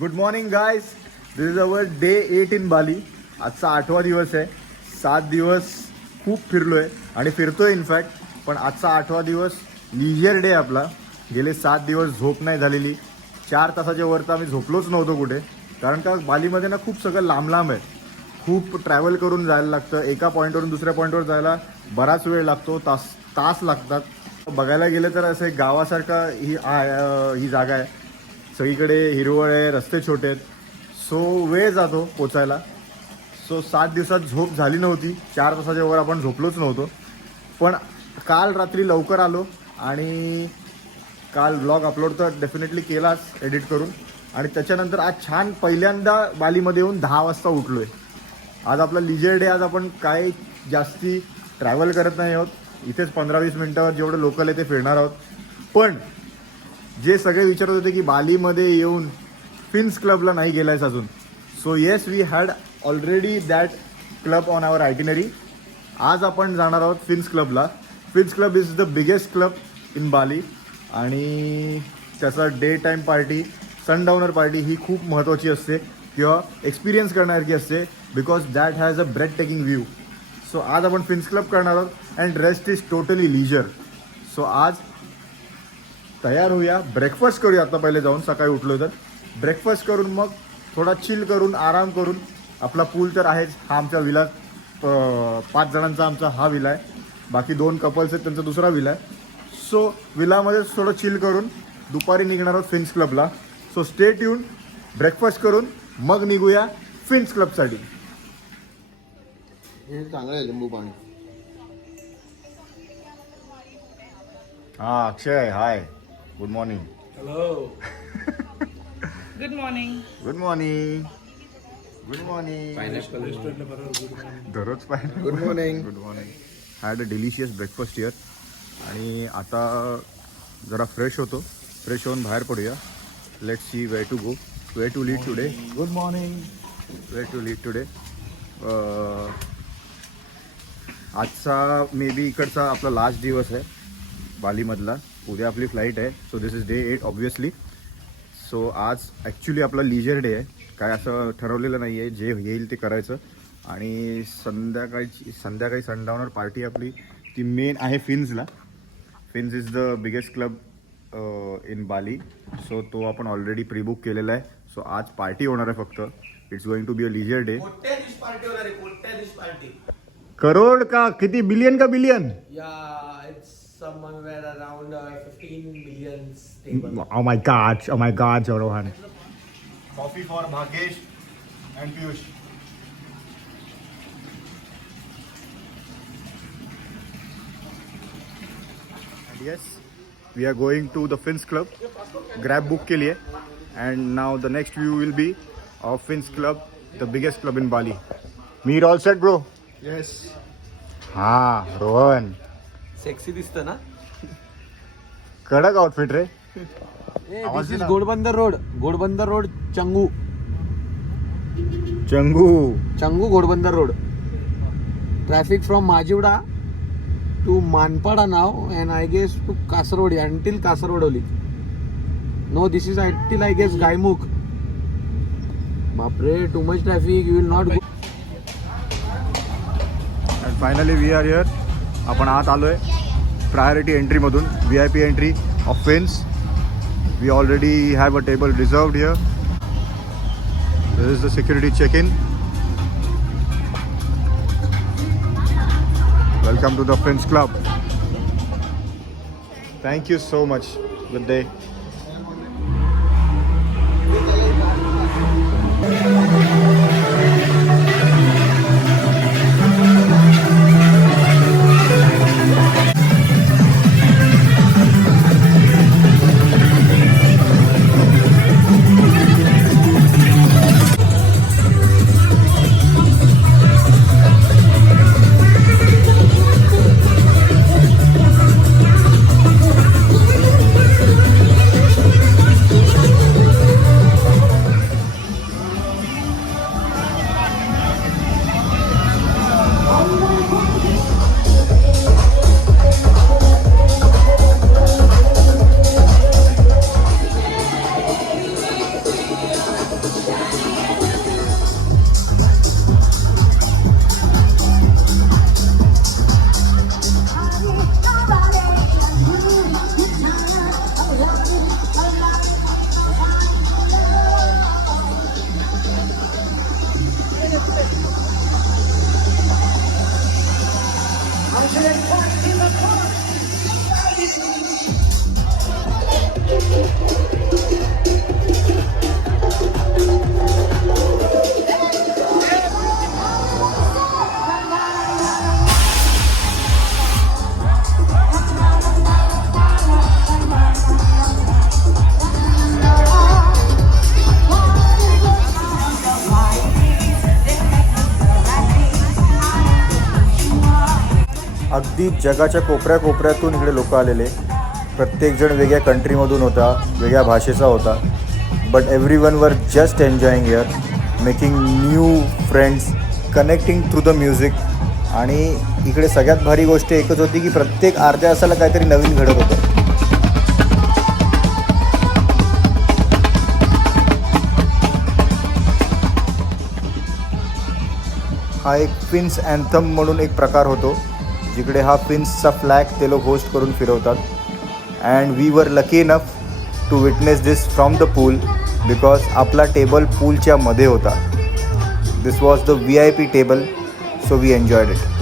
Good morning guys, this is our day 8 in Bali. आजचा 8वा दिवस आहे. 7 दिवस खूप फिरलो आहे आणि फिरतोय इनफॅक्ट. पण आजचा 8वा दिवस लिजर डे आपला. गेले 7 दिवस झोप नाही झालेली. 4 तासाच्या वर तर आम्ही झोपलोच नव्हतो कुठे. कारण का बालीमध्ये ना खूप सगळं लांब लांब आहे. खूप ट्रॅव्हल करून जायला लागतं. एका पॉईंटवरून दुसऱ्या पॉईंटवर जायला बराच वेळ लागतो. तास लागतात. बघायला गेलं तर असं एक गावासारखा ही जागा आहे. सगळीकडे हिरवळ आहे, रस्ते छोटे आहेत. सो वेळ जातो पोचायला. सो 7 दिवसात झोप झाली नव्हती. 4 तासाच्या वर आपण झोपलोच नव्हतो. पण काल रात्री लवकर आलो आणि काल ब्लॉग अपलोड तर डेफिनेटली केलाच एडिट करून. आणि त्याच्यानंतर आज छान पहिल्यांदा बालीमध्ये येऊन 10 वाजता उठलो आहे. आज आपला लिजर डे. आज आपण काय जास्ती ट्रॅव्हल करत नाही आहोत. इथेच 15-20 मिनटावर जेवढं लोकल आहे ते फिरणार आहोत. पण जे सगळे विचारत होते की बालीमध्ये येऊन फिन्स क्लबला नाही गेलायस अजून. So yes, we had already that club on our itinerary. आज आपण जाणार आहोत फिन्स क्लबला. Finns club is the biggest club in Bali आणि त्याचा day time party, sundowner party ही खूप महत्त्वाची असते किंवा एक्सपिरियन्स करण्यासारखी असते. Because that has a breathtaking view. So आज आपण फिन्स क्लब करणार आहोत and rest is totally leisure. So आज तयार होऊया, ब्रेकफास्ट करूया. आता पहिले जाऊन सकाळी उठलो तर ब्रेकफास्ट करून मग थोडा चिल करून आराम करून. आपला पूल तर आहेच. हा आमचा विला 5 जणांचा आमचा हा विला आहे. बाकी 2 कपल्स आहेत, त्यांचा दुसरा विला आहे. सो विलामध्येच थोडं चिल करून दुपारी निघणार आहोत फिन्स क्लबला. So stay tuned. ब्रेकफास्ट करून मग निघूया फिन्स क्लबसाठी. हे चांगलं आहे लिंबू पाणी. हां Akshay, hi, good morning. Hello. Good morning. Good morning. Good morning. दररोज पाहिजे. Good morning. Good morning. Had a delicious breakfast here. आणि आता जरा फ्रेश होतो. फ्रेश होऊन बाहेर पडूया. Let's see where to go, where to lead today. Good morning. Where to lead today. आजचा मे बी इकडचा आपला लास्ट दिवस आहे बालीमधला. उद्या आपली फ्लाईट आहे. So this is day 8 obviously. So आज ॲक्च्युली आपला लिजर डे आहे. काय असं ठरवलेलं नाही आहे. जे येईल ते करायचं. आणि संध्याकाळी सनडाऊनर पार्टी आपली ती मेन आहे फिन्सला. Finns is the biggest club in Bali. So तो आपण ऑलरेडी प्री बुक केलेला आहे. सो आज पार्टी होणार आहे फक्त. It's going to be a leisure day. Crore का किती, बिलियन का billion? Yeah, it's somewhere around 15 million stable. Oh my God, Rohan. Coffee for Bhagesh and Piyush. And yes, we are going to the Fins Club. Grab book के लिए. And now the next view will be of Fins Club, the biggest club in Bali. Meet all set, bro. येस. हाँ, Rohan. Sexy दिसतं ना? कडक outfit रे. This is Ghodbunder road, चंगू Ghodbunder road. Traffic from Majivda to Manpada now, and I guess to Kasarodi, until Kasarod only. No, this is until I guess Gaimukh. Bapre, too much traffic, you will not go. And finally we are here. आपण आत आलोय priority एंट्रीमधून. VIP entry of Finns. We already have a table reserved here. This is the security check-in. Welcome to the Fins Club. Thank you so much. Good day. अगदी जगाच्या कोपऱ्या कोपऱ्यातून इकडे लोक आलेले. प्रत्येकजण वेगळ्या कंट्रीमधून होता, वेगळ्या भाषेचा होता. But every one were just enjoying here, making new friends, connecting through the music. आणि इकडे सगळ्यात भारी गोष्ट एकच होती की प्रत्येक अर्ध्या तासाला काहीतरी नवीन घडत होतं. हा एक फिन्स अँथम म्हणून एक प्रकार होतो, जिकडे हा फिन्सचा फ्लॅग ते लोक होस्ट करून फिरवतात. And we were lucky enough to witness this from the pool, because आपला टेबल पूलच्या मध्ये होता. This was the VIP table, so we enjoyed it.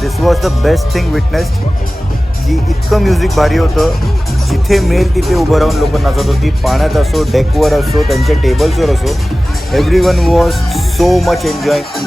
This was the best thing witnessed, की इतकं म्युझिक भारी होतं. जिथे मिळेल तिथे उभं राहून लोक नाचत होती. पाण्यात असो, डेकवर असो, त्यांच्या टेबल्सवर असो, everyone was so much enjoying.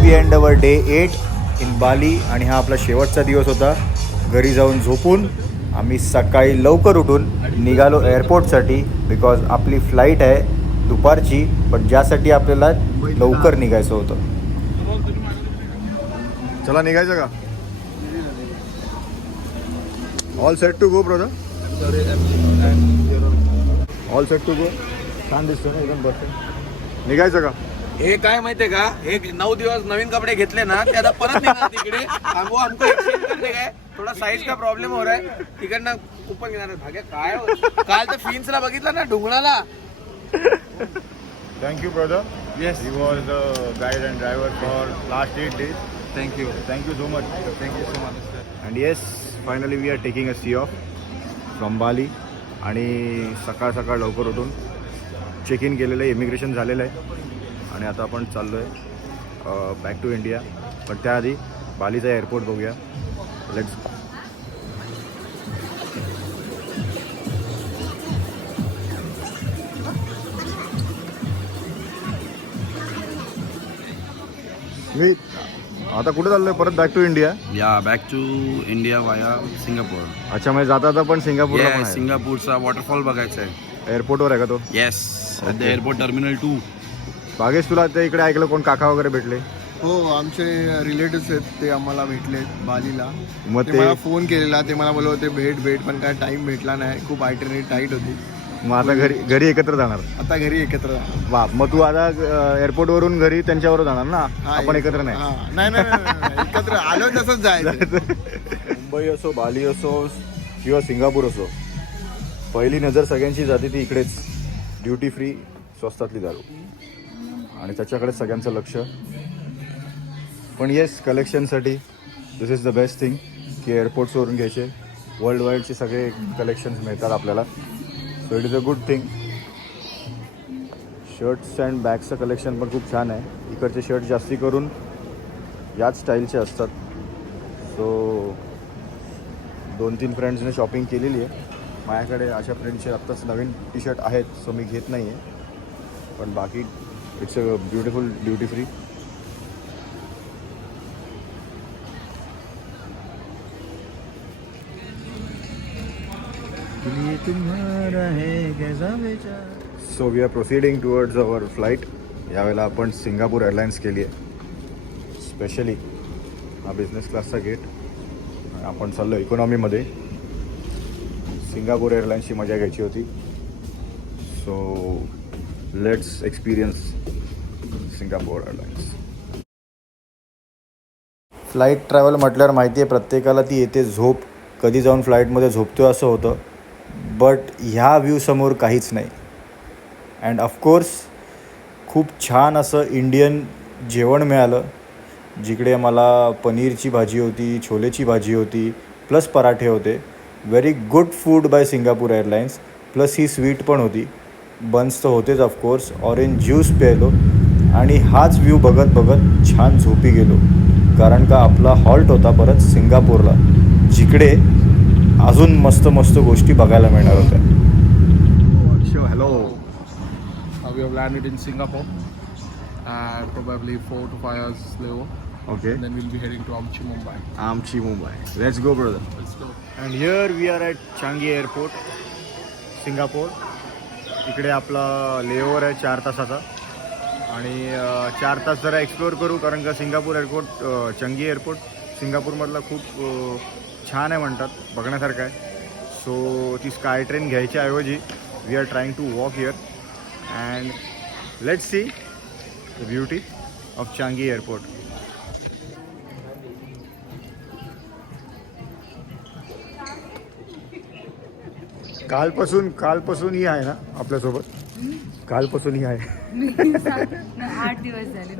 We end our day 8 in Bali. आणि हा आपला शेवटचा दिवस होता. घरी जाऊन झोपून आम्ही सकाळी लवकर उठून निघालो एअरपोर्टसाठी, बिकॉज आपली फ्लाईट आहे दुपारची, पण ज्यासाठी आपल्याला लवकर निघायचं होतं. चला निघायचं का? All set to go brother. All set to go. छान दिसतो ना एकदम बस. निघायचं का? हे काय माहितीये का, हे 9 दिवस नवीन कपडे घेतले ना ते आता परत निघणार तिकडे. हमको एक्सचेंज करने का है, थोडा साईज का प्रॉब्लेम हो रहा है. तिकडनं कुपन घेणार आहेत. भाग्या काय काल तर फिन्सला बघितलं ना ढुंगणाला. Thank you brother. Yes, you was the guide and driver for last 8 days. Thank you. Thank you so much. Thank you so much. And yes, finally we are taking a see off from Bali. आणि सकाळ सकाळ लवकर उठून चेक इन केलेलं आहे, immigration झालेलं आहे आणि आता आपण चाललो आहे बॅक टू इंडिया. पण त्याआधी बालीचा एअरपोर्ट बघूया. लेट्स. मी आता कुठे चाललोय? परत बॅक टू इंडिया. या बॅक टू इंडिया वाया सिंगापूर. अच्छा, म्हणजे जाता आता पण सिंगापूरला पण आहे. सिंगापूरचा वॉटरफॉल बघायचा आहे. एअरपोर्टवर आहे का तो? Yes, at the airport terminal 2. Bagesh, तुला ते इकडे ऐकलं कोण काका वगैरे भेटले? हो, आमचे रिलेटिव्स आहेत, ते आम्हाला भेटले बालीला. मग ते ते मला फोन केलेला, ते मला बोलत होते भेट, पण काय टाइम भेटला नाही. खूप आयटनरी टाईट होती. मग आता घरी एकत्र जाणार? आता घरी एकत्र जाणार. वा, मग तू आता एअरपोर्ट वरून घरी त्यांच्यावर जाणार ना? हा, आपण एकत्र नाही. हा, नाही, एकत्र आलो तसंच जायचं. मुंबई असो, बाली असो किंवा सिंगापूर असो, पहिली नजर सगळ्यांची जाते ती इकडेच. ड्युटी फ्री स्वस्तातली दारू आणि त्याच्याकडे सगळ्यांचं लक्ष. पण येस, कलेक्शनसाठी this is the best thing की एअरपोर्ट्सवरून घ्यायचे. वर्ल्ड वाईडचे सगळे कलेक्शन्स मिळतात आपल्याला. So it is a good thing. Shirts and बॅग्सचं कलेक्शन पण खूप छान आहे. इकडचे शर्ट जास्ती करून याच स्टाईलचे असतात. सो 2-3 फ्रेंड्सने शॉपिंग केलेली आहे. माझ्याकडे अशा प्रिंटचे आत्ताच नवीन टी शर्ट आहेत, सो मी घेत नाही आहे. पण बाकी it's a beautiful duty free. So we are proceeding towards our flight. यावेळेला आपण सिंगापूर एअरलाइन्स केली आहे स्पेशली. हा बिझनेस क्लासचा गेट. आपण चाललो इकॉनॉमीमध्ये. सिंगापूर एअरलाइन्सची मजा घ्यायची होती. So let's experience Singapore airlines. Flight travel म्हटल्यावर माहिती आहे प्रत्येकाला ती येते झोप. कधी जाऊन फ्लाईटमध्ये झोपतो असं होतं. बट ह्या व्ह्यूसमोर काहीच नाही. अँड ऑफकोर्स खूप छान असं इंडियन जेवण मिळालं, जिकडे मला पनीरची भाजी होती, छोलेची भाजी होती, प्लस पराठे होते. Very good food by Singapore airlines. Plus he sweet पण होती. बन्स तर होतेच ऑफकोर्स. ऑरेंज ज्यूस प्यायलो आणि हाच व्ह्यू बघत बघत छान झोपी गेलो. कारण का आपला हॉल्ट होता परत सिंगापूरला, जिकडे अजून मस्त मस्त गोष्टी बघायला मिळणार होत्या. Hello. We have landed in Singapore and probably 4 to 5 hours layover. Okay. And then we'll be heading to Amchi, Mumbai. आमची Mumbai. Let's go brother. Let's go. And here we are at Changi airport, Singapore. इकडे आपला layover आहे 4 तासाचा. आणि 4 तास जरा explore करू, कारण का सिंगापूर एअरपोर्ट, चांगी एअरपोर्ट सिंगापूरमधला खूप छान आहे म्हणतात, बघण्यासारखं आहे. सो ती स्काय ट्रेन घ्यायच्या ऐवजी we are trying to walk here and let's see the beauty of Changi airport. कालपासून ही आहे ना आपल्यासोबत? कालपासून ही आहे. 8 दिवस झाले.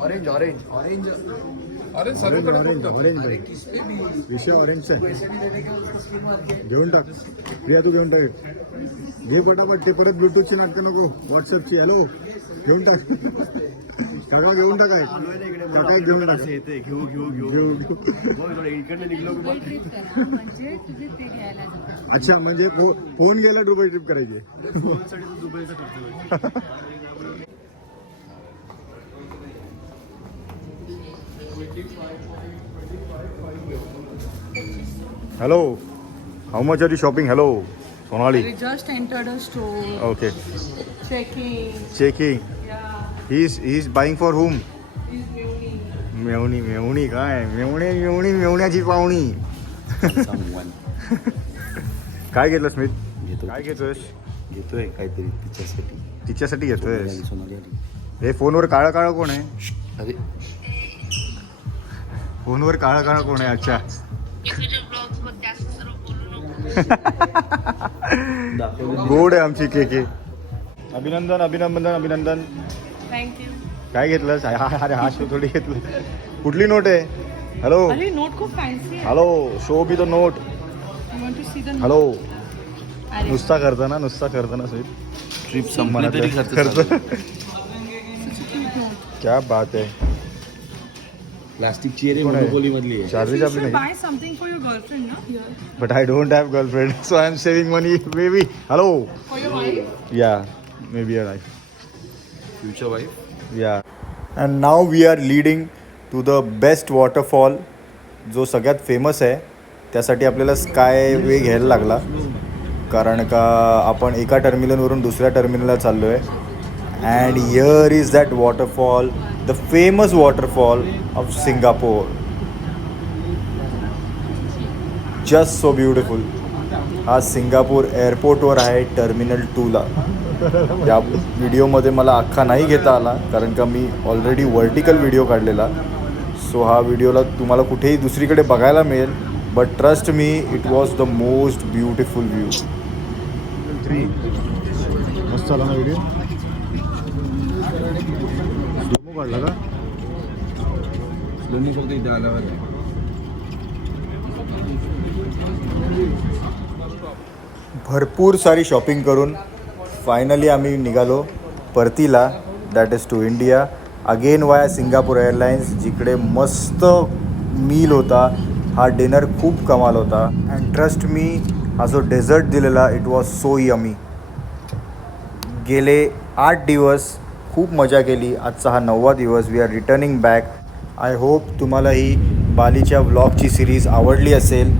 ऑरेंज ऑरेंज ऑरेंज अरे सर्वकडे ऑरेंज विषय ऑरेंजचा आहे. घेऊन टाक प्रिया, तू घेऊन टाक. घे पटापट. ते परत ब्लूटूथची नाटकं नको, व्हॉट्सअपची. हॅलो, घेऊन टाक. काका घेऊन टाकाय. काका एक घेऊन टाक. घेऊ म्हणजे तुझे ते घ्यायला जातात. अच्छा, म्हणजे फोन गेला दुबई ट्रिप करायची. Hello, how much are you shopping? Hello Sonali. We just entered a store. Okay. Checking. Checking. Yeah. He is buying for whom? He's मेवणी मेवणी काय मेवणे मेवणी मेवण्याची पाहुणी. काय घेतलं स्मित? काय घेतोयस? घेतोय काहीतरी तिच्यासाठी. तिच्यासाठी घेतोय? सोनाली आली. हे फोनवर काळं काळं कोण आहे? अरे फोनवर काळं काळं कोण आहे? अच्छा. गोड आहे आमची केके. अभिनंदन अभिनंदन अभिनंदन. थँक्यू. काय घेतलंस? अरे हा शो थोडी घेतलं. कुठली नोट आहे? हॅलो अरे नोट खूप फॅन्सी आहे. Hello show be the note. I want to see the hello अरे नुसता करताना स्मित. ट्रिप संपली तरी खर्च चालू. क्या बात आहे. प्लास्टिक चेअर कोण आहे? मोनोपोली मधली आहे. चार्जेस you आपली should नाही. buy something for your girlfriend, no? Here. But I don't have girlfriend, so I am saving money, maybe. Hello. For your wife? Yeah, maybe a life. Future wife. Yeah. And now we are leading to the best waterfall, जो सगळ्यात famous आहे. त्यासाठी आपल्याला sky वे घ्यायला लागला, कारण का आपण एका टर्मिनलवरून दुसऱ्या टर्मिनलला चाललो आहे. And here is that waterfall, the famous waterfall of Singapore. Just so beautiful. हा सिंगापूर एअरपोर्टवर आहे, टर्मिनल 2ला. या व्हिडिओमध्ये मला अख्खा नाही घेता आला, कारण का मी ऑलरेडी व्हर्टिकल व्हिडिओ काढलेला. सो हा व्हिडिओला तुम्हाला कुठेही दुसरीकडे बघायला मिळेल. But trust me, it was the most beautiful view. 3 मस्त आला ना व्हिडिओ. डेमो काढला का? दोन्ही करता इथे आल्यावर भरपूर सारी शॉपिंग करून फायनली आम्ही निघालो परतीला, that is to India again via Singapore airlines, जिकडे मस्त मील होता. हा डिनर खूप कमाल होता. अँड ट्रस्ट मी, हा जो डेझर्ट दिलेला, इट वॉज सो यमी. गेले 8 दिवस खूप मजा केली. आजचा हा 9वा दिवस. We are returning back. I hope तुम्हाला ही बालीच्या व्लॉगची सिरीज आवडली असेल.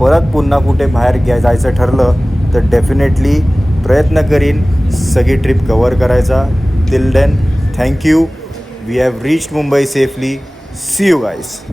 परत पुन्हा कुठे बाहेर जायचं ठरलं तर डेफिनेटली प्रयत्न करीन सगळी ट्रिप कवर करायचा. Till then thank you. We have reached Mumbai safely. See you guys.